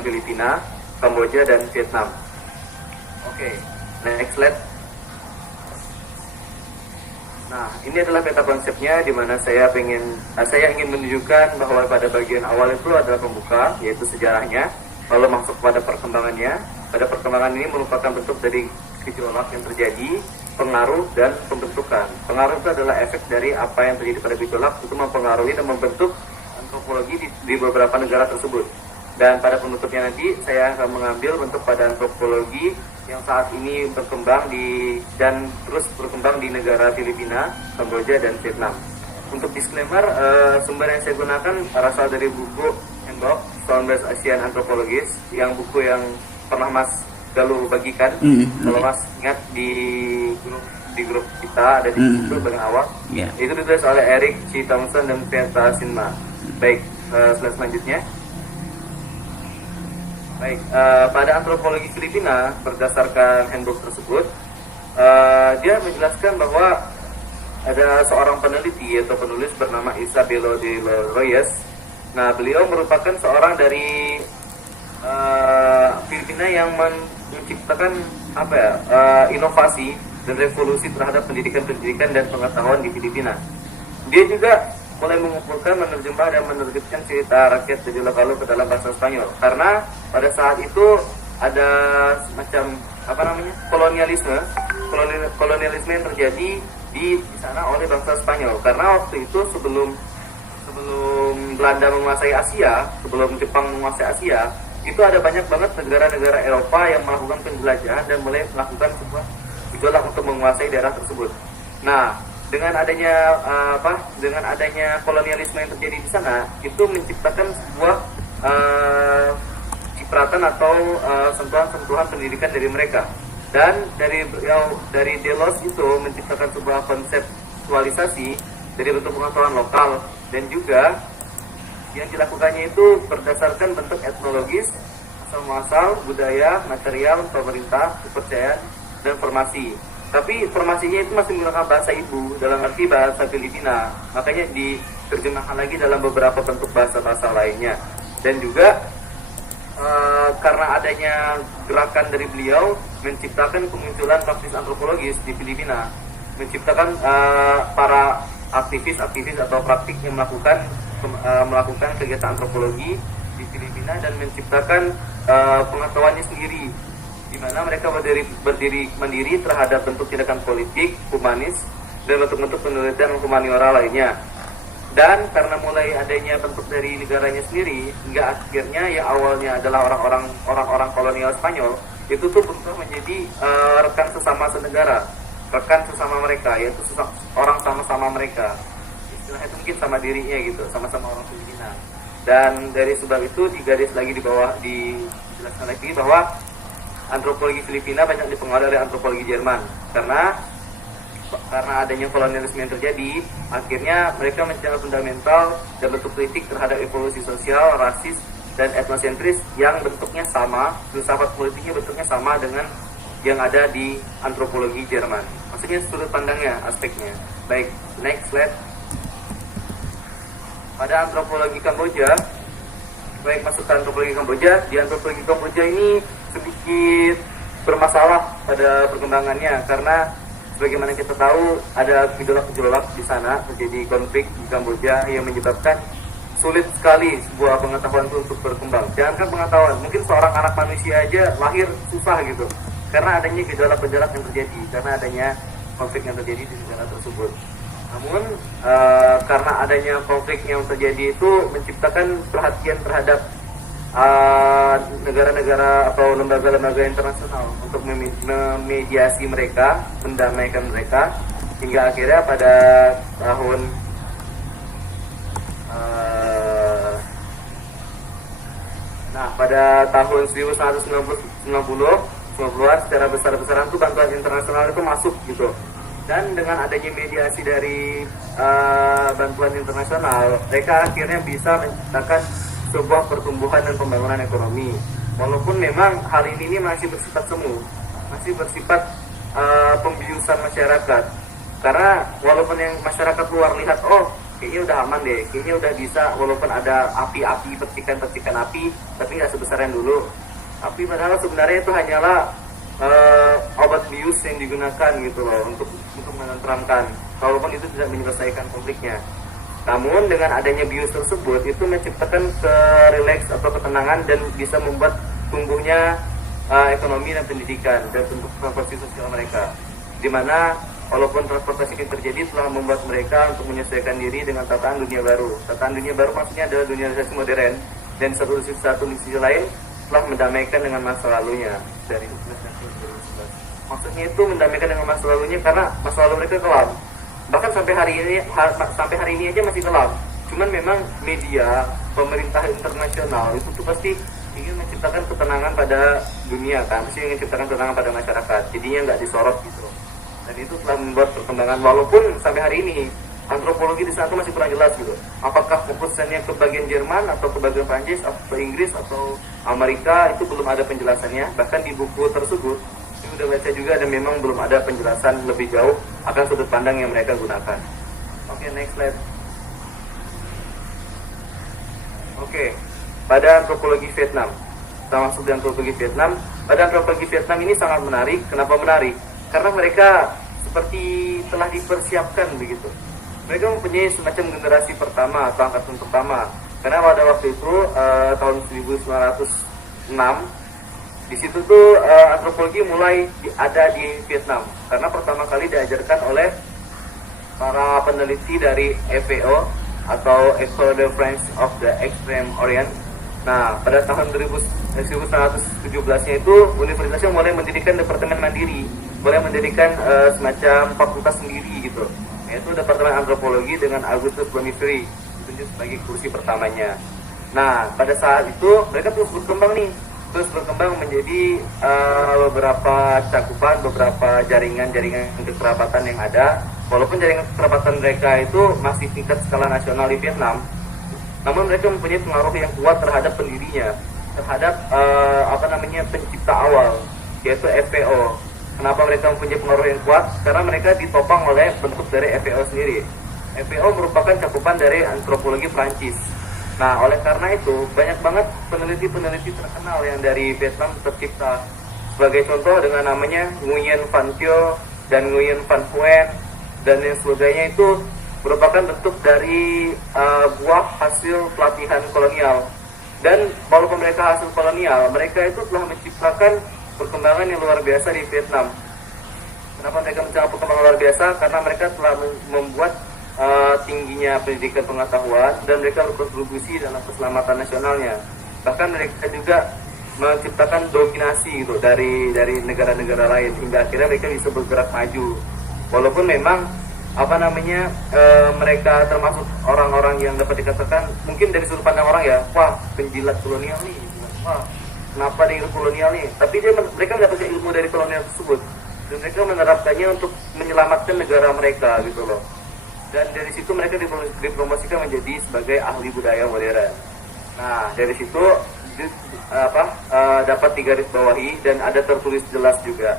Filipina, Kamboja, dan Vietnam. Oke, next slide. Nah, ini adalah peta konsepnya di mana saya ingin menunjukkan bahwa pada bagian awal itu adalah pembuka, yaitu sejarahnya, lalu masuk pada perkembangannya. Pada perkembangan ini merupakan bentuk dari gejolak yang terjadi, pengaruh dan pembentukan. Pengaruh itu adalah efek dari apa yang terjadi pada gejolak itu mempengaruhi dan membentuk antropologi di beberapa negara tersebut. Dan pada penutupnya nanti saya akan mengambil bentuk pada antropologi yang saat ini dan terus berkembang di negara Filipina, Kamboja, dan Vietnam. Untuk disclaimer, sumber yang saya gunakan berasal dari buku Handbook Sound-Based Asian Anthropologist, yang buku yang pernah Mas Galuh bagikan. Kalau Mas ingat di grup kita ada di situ bagian awal. Itu ditulis oleh Eric C. Thompson dan Petra Sinma. Baik, slide selanjutnya. Baik, pada antropologi Filipina berdasarkan handbook tersebut, dia menjelaskan bahwa ada seorang peneliti atau penulis bernama Isabelo de los Reyes. Nah, beliau merupakan seorang dari Filipina yang menciptakan inovasi dan revolusi terhadap pendidikan dan pengetahuan di Filipina. Dia juga mulai mengumpulkan, menerjemah dan menerbitkan cerita rakyat Sejolak Galuh ke dalam bahasa Spanyol. Karena pada saat itu ada semacam kolonialisme yang terjadi di sana oleh bangsa Spanyol. Karena waktu itu sebelum Belanda menguasai Asia, sebelum Jepang menguasai Asia, itu ada banyak banget negara-negara Eropa yang melakukan penjelajahan dan mulai melakukan sebuah gejolak untuk menguasai daerah tersebut. Nah, dengan adanya kolonialisme yang terjadi di sana, itu menciptakan sebuah cipratan atau sentuhan-sentuhan pendidikan dari mereka. Dan dari Delos itu menciptakan sebuah konseptualisasi dari bentuk pengetahuan lokal, dan juga yang dilakukannya itu berdasarkan bentuk etnologis, asal-muasal, budaya, material, pemerintah, kepercayaan, dan formasi. Tapi formasinya itu masih menggunakan bahasa ibu, dalam arti bahasa Filipina. Makanya diterjemahkan lagi dalam beberapa bentuk bahasa-bahasa lainnya. Dan juga karena adanya gerakan dari beliau menciptakan kemunculan praktis antropologis di Filipina, menciptakan para aktivis atau praktik yang melakukan kegiatan antropologi di Filipina dan menciptakan pengetahuannya sendiri, di mana mereka berdiri mandiri terhadap bentuk tindakan politik, humanis, dan bentuk-bentuk penelitian humaniora lainnya. Dan karena mulai adanya bentuk dari negaranya sendiri, hingga akhirnya yang awalnya adalah orang-orang kolonial Spanyol, itu tuh berubah menjadi rekan sesama senegara, rekan sesama mereka, yaitu orang sama-sama mereka. Istilahnya itu mungkin sama dirinya gitu, sama-sama orang Filipina. Dan dari sebab itu digaris lagi di bawah, dijelaskan lagi bahwa antropologi Filipina banyak dipengaruhi oleh antropologi Jerman, karena adanya kolonialisme yang terjadi, akhirnya mereka mencari fundamental dan bentuk kritik terhadap evolusi sosial, rasis, dan etnosentris yang bentuknya sama, filsafat politiknya bentuknya sama dengan yang ada di antropologi Jerman. Maksudnya sudut pandangnya, aspeknya. Baik, next slide. Pada antropologi Kamboja, masuk ke antropologi Kamboja. Di antropologi Kamboja ini sedikit bermasalah pada perkembangannya, karena sebagaimana kita tahu ada gejolak-gejolak di sana, terjadi konflik di Kamboja yang menyebabkan sulit sekali sebuah pengetahuan itu untuk berkembang. Jangankan pengetahuan, mungkin seorang anak manusia aja lahir susah gitu, karena adanya gejolak-gejolak yang terjadi, karena adanya konflik yang terjadi di negara tersebut. Namun karena adanya konflik yang terjadi itu menciptakan perhatian terhadap negara-negara atau lembaga-lembaga internasional untuk memediasi mereka, mendamaikan mereka, hingga akhirnya pada tahun pada tahun 1990-an secara besar-besaran tuh bantuan internasional itu masuk gitu. Dan dengan adanya mediasi dari bantuan internasional, mereka akhirnya bisa menciptakan sebuah pertumbuhan dan pembangunan ekonomi. Walaupun memang hal ini masih bersifat semu, masih bersifat pembiusan masyarakat. Karena walaupun yang masyarakat luar lihat, oh kayaknya udah aman deh, kayaknya udah bisa walaupun ada api-api, percikan-percikan api, tapi nggak sebesar yang dulu. Tapi padahal sebenarnya itu hanyalah obat bius yang digunakan gitu loh untuk menenteramkan, walaupun itu tidak menyelesaikan konfliknya. Namun dengan adanya bius tersebut itu menciptakan rileks atau ketenangan dan bisa membuat tumbuhnya ekonomi dan pendidikan dan bentuk transportasi sosial mereka, di mana walaupun transportasi yang terjadi telah membuat mereka untuk menyesuaikan diri dengan tataan dunia baru. Tataan dunia baru maksudnya adalah dunia modern, dan satu sisi lain telah mendamaikan dengan masa lalunya dari 1911. Maksudnya itu mendamaikan dengan masa lalunya karena masa lalu mereka kelam. Bahkan sampai hari ini aja masih kelam. Cuman memang media, pemerintah internasional itu tuh pasti ingin menciptakan ketenangan pada dunia kan, pasti ingin menciptakan ketenangan pada masyarakat. Jadinya nggak disorot gitu. Dan itu telah membuat perkembangan, walaupun sampai hari ini antropologi di sana masih kurang jelas gitu. Apakah fokusnya ke bagian Jerman atau ke bagian Prancis atau Inggris atau Amerika, itu belum ada penjelasannya. Bahkan di buku tersebut ini udah baca juga dan memang belum ada penjelasan lebih jauh akan sudut pandang yang mereka gunakan. Oke, next slide. Oke, pada antropologi Vietnam, kita masuk di antropologi Vietnam. Pada antropologi Vietnam ini sangat menarik. Kenapa menarik? Karena mereka seperti telah dipersiapkan begitu. Mereka mempunyai semacam generasi pertama atau angkatan pertama. Karena pada waktu itu tahun 1906 di situ tuh antropologi mulai ada di Vietnam. Karena pertama kali diajarkan oleh para peneliti dari FAO atau École de France of the Extreme Orient. Nah, pada tahun 1917-nya itu universitasnya mulai mendirikan departemen mandiri, mulai mendirikan semacam fakultas sendiri gitu, yaitu Departemen Antropologi dengan Augustus Boniface ditunjuk sebagai kursi pertamanya. Nah, pada saat itu mereka terus berkembang menjadi beberapa cakupan, beberapa jaringan-jaringan kekerabatan yang ada. Walaupun jaringan kekerabatan mereka itu masih tingkat skala nasional di Vietnam, namun mereka mempunyai pengaruh yang kuat terhadap pendirinya, terhadap pencipta awal, yaitu FAO. Kenapa mereka mempunyai pengaruh yang kuat? Karena mereka ditopang oleh bentuk dari FAO sendiri. FAO merupakan cakupan dari antropologi Prancis. Nah, oleh karena itu banyak banget peneliti-peneliti terkenal yang dari Vietnam tercipta. Sebagai contoh dengan namanya Nguyen Van Thieu dan Nguyen Van Huyen dan yang sebagainya, itu merupakan bentuk dari buah hasil pelatihan kolonial. Dan walaupun mereka hasil kolonial, mereka itu telah menciptakan perkembangan yang luar biasa di Vietnam. Kenapa mereka menciptakan perkembangan luar biasa? Karena mereka telah membuat tingginya pendidikan pengetahuan dan mereka berkontribusi dalam keselamatan nasionalnya. Bahkan mereka juga menciptakan dominasi gitu dari negara-negara lain hingga akhirnya mereka bisa bergerak maju. Walaupun memang mereka termasuk orang-orang yang dapat dikatakan mungkin dari sudut pandang orang ya, wah penjilat kolonial nih, wah kenapa dari kolonial nih, tapi mereka mendapatkan ilmu dari kolonial tersebut dan mereka menerapkannya untuk menyelamatkan negara mereka gitu loh. Dan dari situ mereka dipromosikan menjadi sebagai ahli budaya modern. Nah, dari situ dapat digarisbawahi dan ada tertulis jelas juga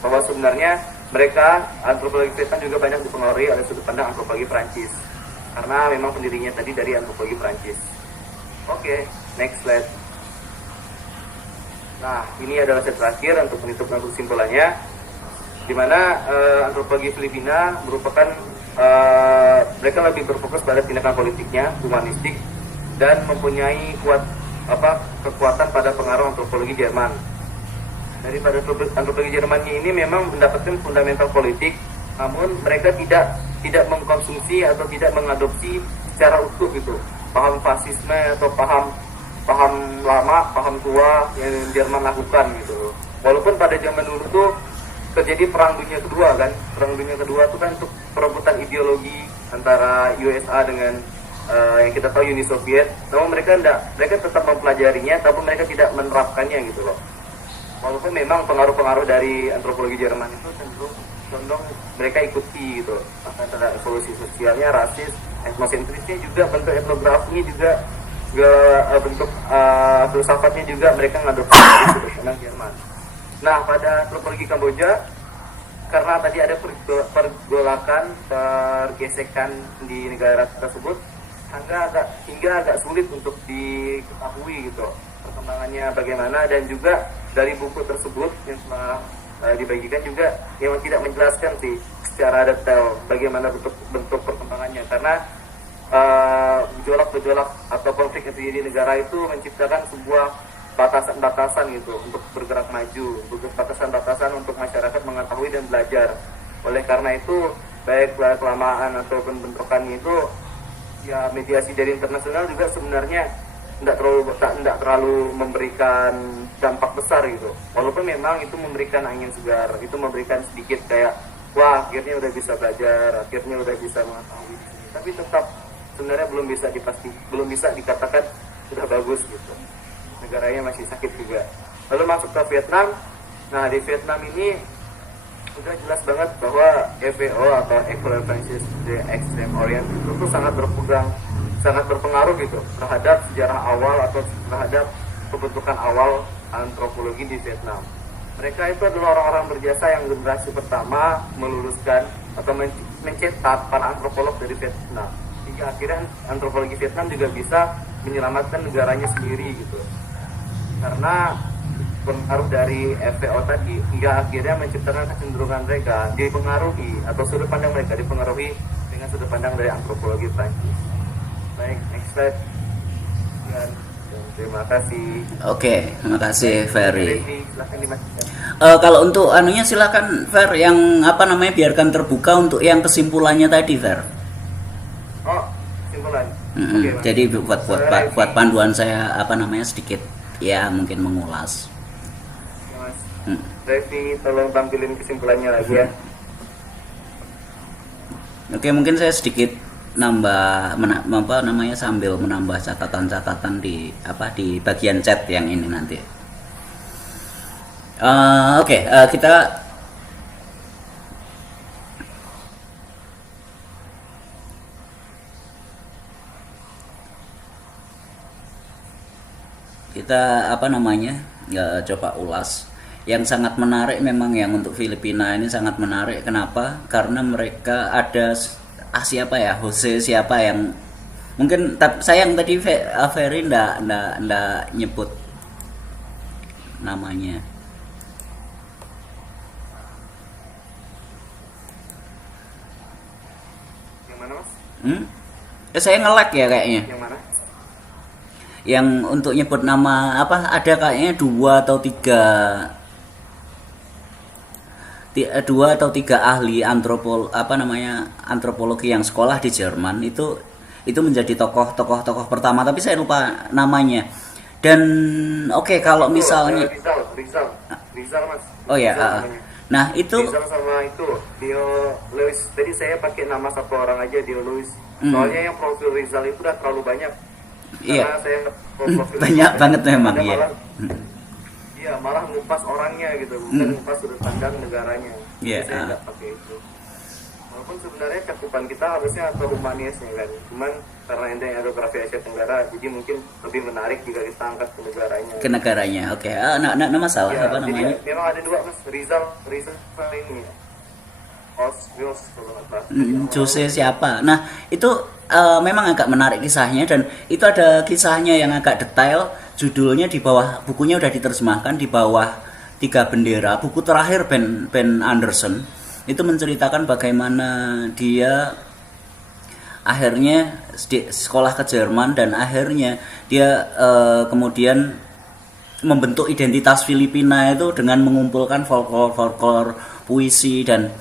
bahwa sebenarnya mereka antropologi Vietnam juga banyak dipengaruhi oleh sudut pandang antropologi Prancis, karena memang pendirinya tadi dari antropologi Prancis. Oke, next slide. Nah, ini adalah slide terakhir untuk menutup kesimpulannya, di mana antropologi Filipina merupakan mereka lebih berfokus pada tindakan politiknya, humanistik, dan mempunyai kekuatan pada pengaruh antropologi Jerman. Daripada antropologi Jermannya ini memang mendapatkan fundamental politik, namun mereka tidak mengkonsumsi atau tidak mengadopsi secara utuh gitu paham fasisme atau paham lama, paham tua yang Jerman lakukan gitu. Walaupun pada zaman dulu tuh terjadi perang dunia kedua kan, perang dunia kedua itu kan untuk perebutan ideologi antara USA dengan yang kita tahu Uni Soviet. Namun mereka tetap mempelajarinya, tapi mereka tidak menerapkannya gitu loh. Walaupun memang pengaruh-pengaruh dari antropologi Jerman itu cenderung mereka ikuti gitu. Antara evolusi sosialnya, rasis, etnosentrisnya juga, bentuk etnografinya juga bentuk filsafatnya juga mereka mengadopsi dari sudut pandang Jerman. Nah, pada antropologi Kamboja karena tadi ada pergolakan, pergesekan di negara tersebut, hingga agak sulit untuk diketahui gitu perkembangannya bagaimana, dan juga dari buku tersebut yang telah dibagikan juga yang tidak menjelaskan sih secara detail bagaimana bentuk perkembangannya, karena gejolak-gejolak atau konflik yang terjadi di negara itu menciptakan sebuah batasan-batasan gitu untuk bergerak maju, batasan-batasan untuk masyarakat mengetahui dan belajar. Oleh karena itu, baik kelamaan ataupun bentrokannya itu, ya mediasi dari internasional juga sebenarnya tidak terlalu memberikan dampak besar gitu. Walaupun memang itu memberikan angin segar, itu memberikan sedikit kayak, wah akhirnya udah bisa belajar, akhirnya udah bisa mengetahui di sini. Tapi tetap sebenarnya belum bisa dikatakan sudah bagus gitu. Negaranya masih sakit juga. Lalu masuk ke Vietnam. Nah, di Vietnam ini sudah jelas banget bahwa EVO atau Equal Advances the Extreme Orient itu sangat berpengaruh gitu terhadap sejarah awal atau terhadap pembentukan awal antropologi di Vietnam. Mereka itu adalah orang-orang berjasa yang generasi pertama meluluskan atau mencetak para antropolog dari Vietnam. Hingga akhirnya antropologi Vietnam juga bisa menyelamatkan negaranya sendiri gitu. Karena pengaruh dari FPO tadi hingga akhirnya menciptakan kecenderungan mereka dipengaruhi atau sudut pandang mereka dipengaruhi dengan sudut pandang dari antropologi Prancis. Baik, next slide. Dan terima kasih. Oke, terima kasih Ferry. Silahkan dimaksudkan. Kalau untuk anunya silakan Fer, yang biarkan terbuka untuk yang kesimpulannya tadi Fer. Oh, kesimpulan. Okay, jadi buat panduan saya sedikit ya mungkin mengulas. Ya, Mas. Revi, tolong tampilin kesimpulannya lagi ya. Oke, mungkin saya sedikit sambil menambah catatan-catatan di bagian chat yang ini nanti. Kita coba ulas. Yang sangat menarik memang yang untuk Filipina ini sangat menarik. Kenapa? Karena mereka ada Jose siapa yang mungkin sayang tadi Ferry ndak nyebut namanya. Yang mana, Mas? Saya nge-lag ya kayaknya. Yang mana? Yang untuk nyebut nama ada kayaknya dua atau tiga ahli antropologi yang sekolah di Jerman itu menjadi tokoh pertama, tapi saya lupa namanya. Dan kalau misalnya Rizal Mas. Oh ya, nah itu Rizal sama itu Dio Lewis. Tadi saya pakai nama satu orang aja, Dio Lewis. Soalnya yang profil Rizal itu udah terlalu banyak. Iya. Saya banyak banget memang ya. Iya, malah ngupas orangnya gitu, bukan ngupas sudut pandang negaranya. Iya. Saya nggak pakai itu. Walaupun sebenarnya cakupan kita harusnya atau humanisnya kan, cuman karena ini geografi Asia Tenggara, jadi mungkin lebih menarik jika kita angkat ke negaranya. Oke. Nah, masalah ya, apa namanya? Jadi, memang ada dua Mas, Rizal ini. Jose siapa? Nah, itu memang agak menarik kisahnya, dan itu ada kisahnya yang agak detail. Judulnya di bawah bukunya udah diterjemahkan di bawah 3 bendera. Buku terakhir Ben Anderson itu menceritakan bagaimana dia akhirnya sekolah ke Jerman dan akhirnya dia kemudian membentuk identitas Filipina itu dengan mengumpulkan folklore, puisi dan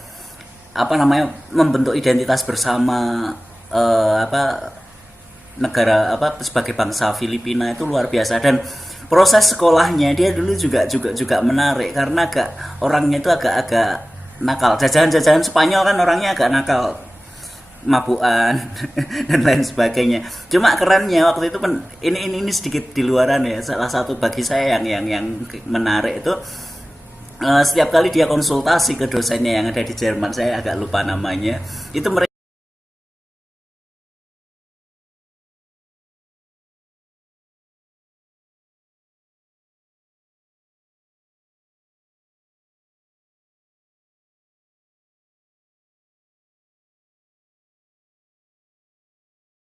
membentuk identitas bersama negara sebagai bangsa Filipina itu luar biasa. Dan proses sekolahnya dia dulu juga menarik karena orangnya itu agak nakal. Jajahan Spanyol kan orangnya agak nakal, mabukan dan lain sebagainya. Cuma kerennya waktu itu ini sedikit di luaran ya. Salah satu bagi saya yang menarik itu setiap kali dia konsultasi ke dosennya yang ada di Jerman, saya agak lupa namanya, itu mereka